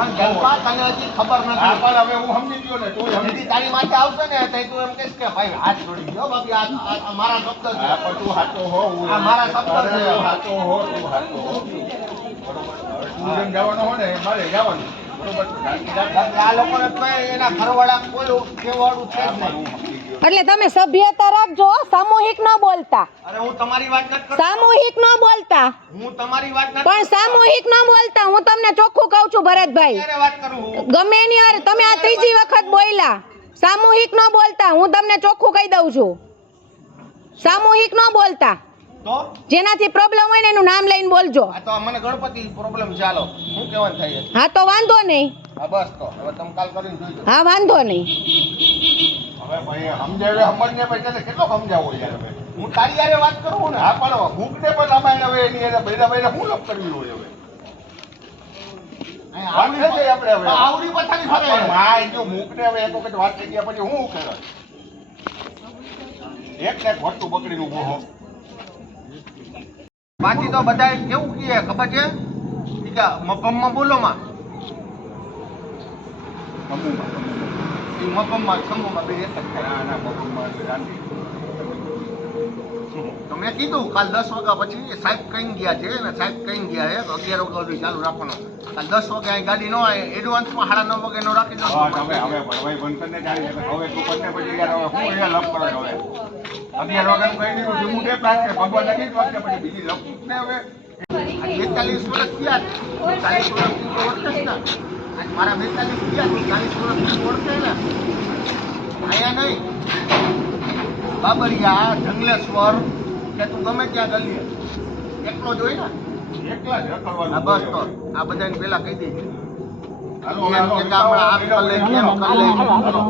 પણ જલપા તને હજી ખબર નથી. હા પણ હવે હું સમજી ગયો ને તું હજી તારી માથે આવશે ને તો તું એમ કહીશ કે ભાઈ હાથ જોડી ગયો બાકી આ મારા શબ્દ છે. હા પણ તું સાચો હો આ મારા શબ્દ છે. તું સાચો હો તું સાચો હો તું જેમ જવાનો હો ને મારે જવાનું બરોબર. બાકી આ લોકોને કોઈ એના ઘરવાળા કોઈ કહેવાળું છે જ નહીં. એટલે તમે સભ્યતા રાખજો, સામૂહિક ન બોલતા, અરે હું તમારી વાત નથી કરતો. સામૂહિક ન બોલતા, હું તમારી વાત નથી પણ સામૂહિક ન બોલતા. હું તમને ચોખ્ખું કહું છું ભરતભાઈ, ક્યારે વાત કરું હું? ગમે એની હારે તમે આ ત્રીજી વખત બોલ્યા. સામૂહિક ન બોલતા, હું તમને ચોખ્ખું કહી દઉં છું. સામૂહિક ન બોલતા, તો જેનાથી પ્રોબ્લેમ હોય ને એનું નામ લઈને બોલજો. આ તો મને ગણપતિ પ્રોબ્લેમ ચાલો શું કહેવાનું થાય છે? હા તો વાંધો નહીં. હા બસ તો હવે તમે કાલ કરીને જોઈજો. હા વાંધો નહીં. હવે ભાઈ સમજાવે સમજને ભાઈ તને કેટલો સમજાવો યાર હવે હું તારી યારે વાત કરું ને. હા પણ ભૂખને પણ રામાયણ હવે એની એને બૈરા બૈરા શું લપ કરવી હોય હવે વાત થઈ ગઈ આપણે હવે આવડી પથારી હા, ફરે. પણ માં જો મૂકને હવે એક વખત વાત થઈ ગયા પછી હું કરે એક ને એક વસ્તુ પકડીને ઊભો હો બાકી તો બધાય કેવું કહે ખબર છે ઈ કે મફમમાં બોલો માં ઈ મફમમાં સમૂહમાં બે એક જ થાય. ના ના બબુમાં રાંધી તો મેં કીધું કાલ 10 વાગ્યા પછી સાહેબ કઈ ગયા છે ને સાહેબ કઈ ગયા છે તો 11 વાગ્યા સુધી ચાલુ રાખવાનો. કાલ 10 વાગે અહીં ગાડી ન આવે એડવાન્સમાં 9:30 વાગે નો રાખી દો. હા હવે બનશે ને ચાલી હવે તું બંને પછી યાર હવે હું અહીંયા લપ કરે હવે 11 વાગે કહી દીધું હું બે પ્લાન છે ભગવાન નથી જ વાગશે પછી બીજી લપ ને હવે 42 વર્ષ થયા 40 વર્ષથી તો ઓળખે જ ને. આજ મારા 42 થયા 40 વર્ષથી ઓળખે ને અહીંયા નહીં બાબરિયા જંગલેશ્વર કે તું ગમે ત્યાં ગલીએ એકલો જ હોય ને. એકલા જ રખડવાનું આ બસ તો આ બધાને પેલા કહી દેજે હાલો એમ કે હમણાં આમ કરી લે, એમ કરી લે. હાલો